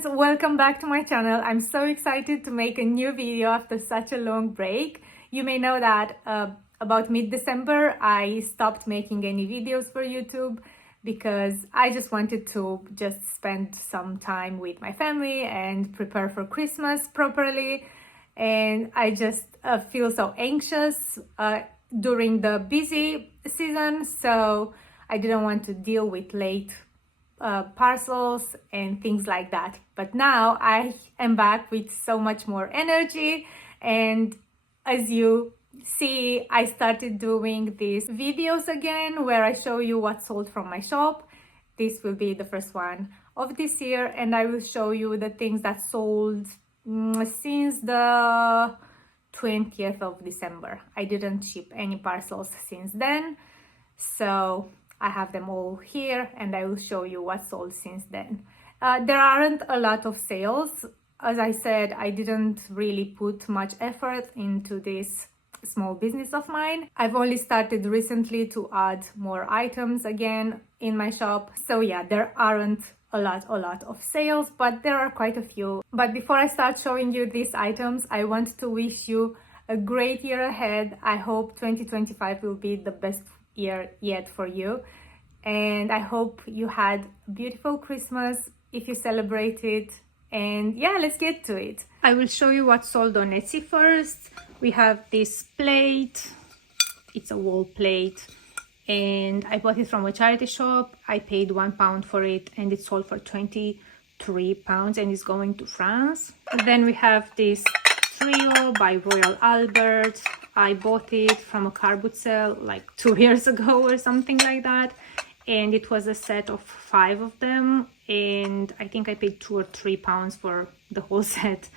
friends, welcome back to my channel. I'm so excited to make a new video after such a long break. You may know that about mid-December I stopped making any videos for YouTube because I just wanted to spend some time with my family and prepare for Christmas properly. And I just feel so anxious during the busy season, so I didn't want to deal with late parcels and things like that. But now I am back with so much more energy, and as you see, I started doing these videos again where I show you what sold from my shop. This will be the first one of this year, and I will show you the things that sold since the 20th of December. I didn't ship any parcels since then, so I have them all here and I will show you what sold since then. There aren't a lot of sales. As I said, I didn't really put much effort into this small business of mine. I've only started recently to add more items again in my shop. So yeah, there aren't a lot of sales, but there are quite a few. But before I start showing you these items, I want to wish you a great year ahead. I hope 2025 will be the best year yet for you, and I hope you had a beautiful Christmas if you celebrated. And yeah, let's get to it. I will show you what sold on Etsy first. We have this plate. It's a wall plate and I bought it from a charity shop. I paid £1 for it and it sold for £23 and it's going to France. And then we have this trio by Royal Albert. I bought it from a car boot sale like 2 years ago or something like that, and it was a set of 5 of them, and I think I paid £2 or £3 for the whole set.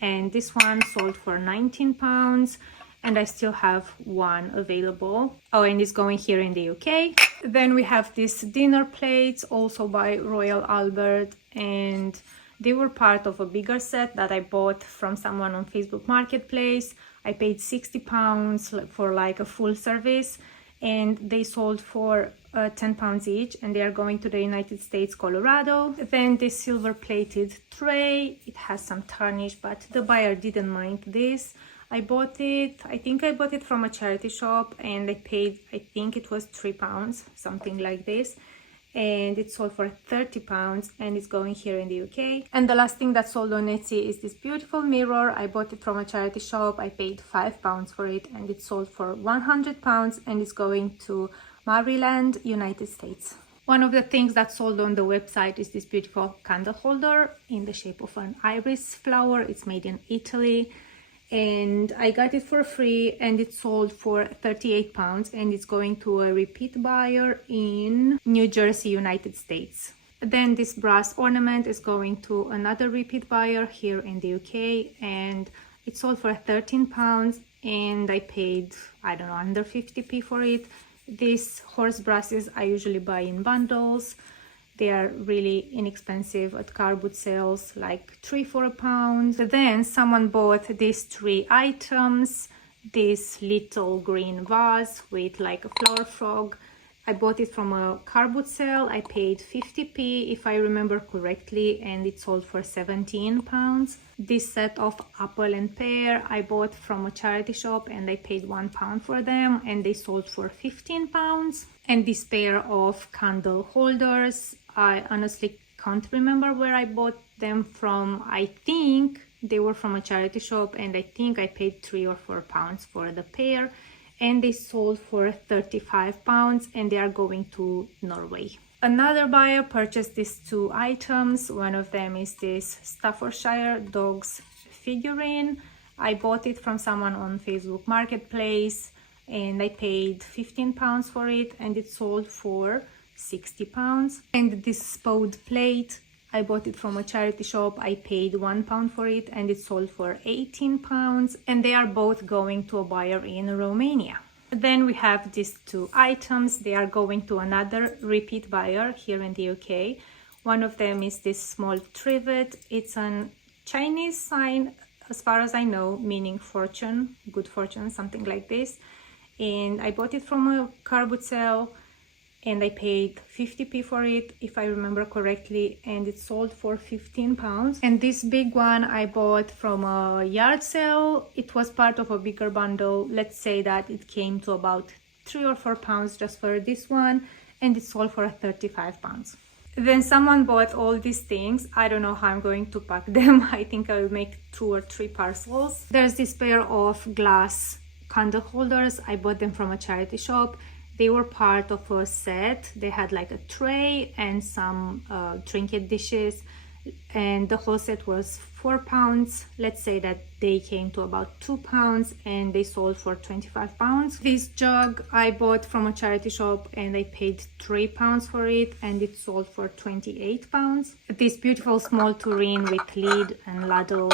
And this one sold for £19 and I still have one available. Oh, and it's going here in the UK. Then we have these dinner plates also by Royal Albert, and they were part of a bigger set that I bought from someone on Facebook Marketplace. I paid £60 for like a full service, and they sold for £10 each, and they are going to the United States, Colorado. Then this silver plated tray, it has some tarnish, but the buyer didn't mind this. I bought it, I think I bought it from a charity shop, and I paid, I think it was £3, something like this. And it sold for £30 and it's going here in the UK. And the last thing that sold on Etsy is this beautiful mirror. I bought it from a charity shop. I paid £5 for it and it sold for £100 and it's going to Maryland, United States. One of the things that sold on the website is this beautiful candle holder in the shape of an iris flower. It's made in Italy. And I got it for free and it sold for £38 and it's going to a repeat buyer in New Jersey, United States. Then this brass ornament is going to another repeat buyer here in the UK and it sold for £13 and I paid, I don't know, under 50p for it. These horse brasses I usually buy in bundles. They are really inexpensive at car boot sales, like 3 for £1. Then someone bought these 3 items. This little green vase with like a flower frog. I bought it from a car boot sale. I paid 50p if I remember correctly, and it sold for £17. This set of apple and pear I bought from a charity shop and I paid £1 for them and they sold for £15. And this pair of candle holders, I honestly can't remember where I bought them from. I think they were from a charity shop and I think I paid £3 or £4 for the pair and they sold for £35 and they are going to Norway. Another buyer purchased these 2 items. One of them is this Staffordshire dogs figurine. I bought it from someone on Facebook Marketplace and I paid £15 for it and it sold for £60. And this spode plate, I bought it from a charity shop. I paid £1 for it and it sold for £18 and they are both going to a buyer in Romania. Then we have these 2 items. They are going to another repeat buyer here in the UK. One of them is this small trivet. It's a Chinese sign, as far as I know, meaning fortune, good fortune, something like this. And I bought it from a car boot sale. and I paid 50p for it, if I remember correctly, and it sold for 15 pounds. And this big one I bought from a yard sale. It was part of a bigger bundle. Let's say that it came to about 3 or 4 pounds just for this one, and it sold for 35 pounds. Then someone bought all these things. I don't know how I'm going to pack them. I think I will make 2 or 3 parcels. There's this pair of glass candle holders. I bought them from a charity shop. They were part of a set. They had like a tray and some trinket dishes, and the whole set was 4 pounds. Let's say that they came to about 2 pounds and they sold for 25 pounds. This jug I bought from a charity shop and I paid 3 pounds for it, and it sold for 28 pounds. This beautiful small tureen with lid and ladle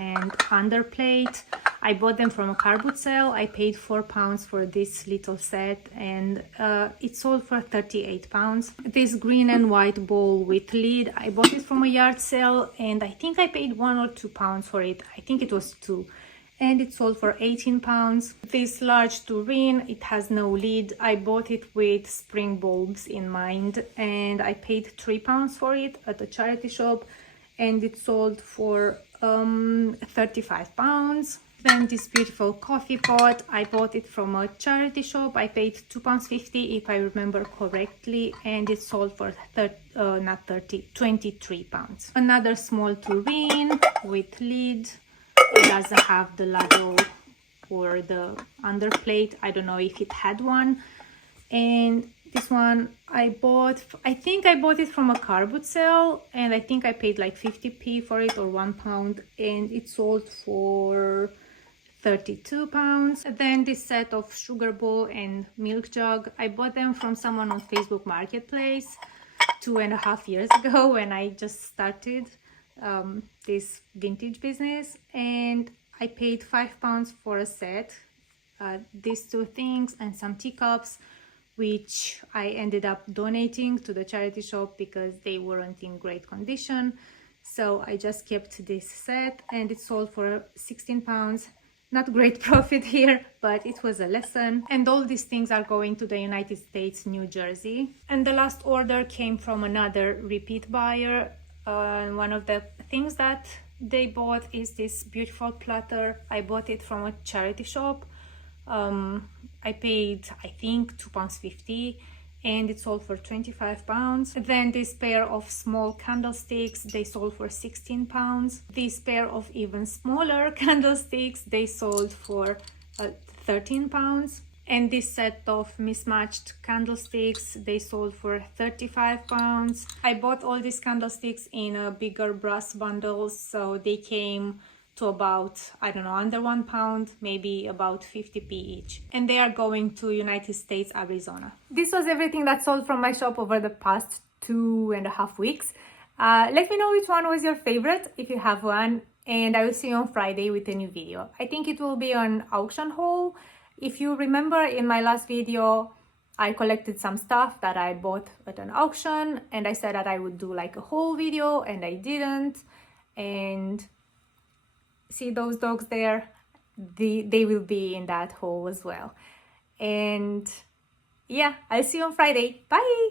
and underplate, I bought them from a car boot sale. I paid 4 pounds for this little set, and it sold for 38 pounds. This green and white bowl with lid, I bought it from a yard sale, and I think I paid 1 or 2 pounds for it. I think it was 2, and it sold for 18 pounds. This large tureen, it has no lid. I bought it with spring bulbs in mind, and I paid 3 pounds for it at a charity shop, and it sold for 35 pounds. Then this beautiful coffee pot, I bought it from a charity shop. I paid £2.50 if I remember correctly, and it sold for 23 pounds. Another small tureen with lid. It doesn't have the ladle or the underplate. I don't know if it had one. And this one I think I bought it from a car boot sale, and I think I paid like 50p for it, or 1 pound, and it sold for 32 pounds. Then this set of sugar bowl and milk jug, I bought them from someone on Facebook Marketplace 2.5 years ago when I just started this vintage business, and I paid 5 pounds for a set. These 2 things and some teacups, which I ended up donating to the charity shop because they weren't in great condition. So I just kept this set, and it sold for 16 pounds. Not great profit here, but it was a lesson. And all these things are going to the United States, New Jersey. And the last order came from another repeat buyer. One of the things that they bought is this beautiful platter. I bought it from a charity shop. I paid, I think, £2.50, and it sold for 25 pounds. Then this pair of small candlesticks, they sold for 16 pounds. This pair of even smaller candlesticks, they sold for 13 pounds. And this set of mismatched candlesticks, they sold for 35 pounds. I bought all these candlesticks in a bigger brass bundles, so they came to about, I don't know, under 1 pound, maybe about 50p each. And they are going to United States, Arizona. This was everything that sold from my shop over the past 2.5 weeks. Let me know which one was your favorite, if you have one, and I will see you on Friday with a new video. I think it will be an auction haul. If you remember, in my last video, I collected some stuff that I bought at an auction, and I said that I would do like a whole video, and I didn't. And see those dogs there? They will be in that haul as well. And yeah, I'll see you on Friday. Bye!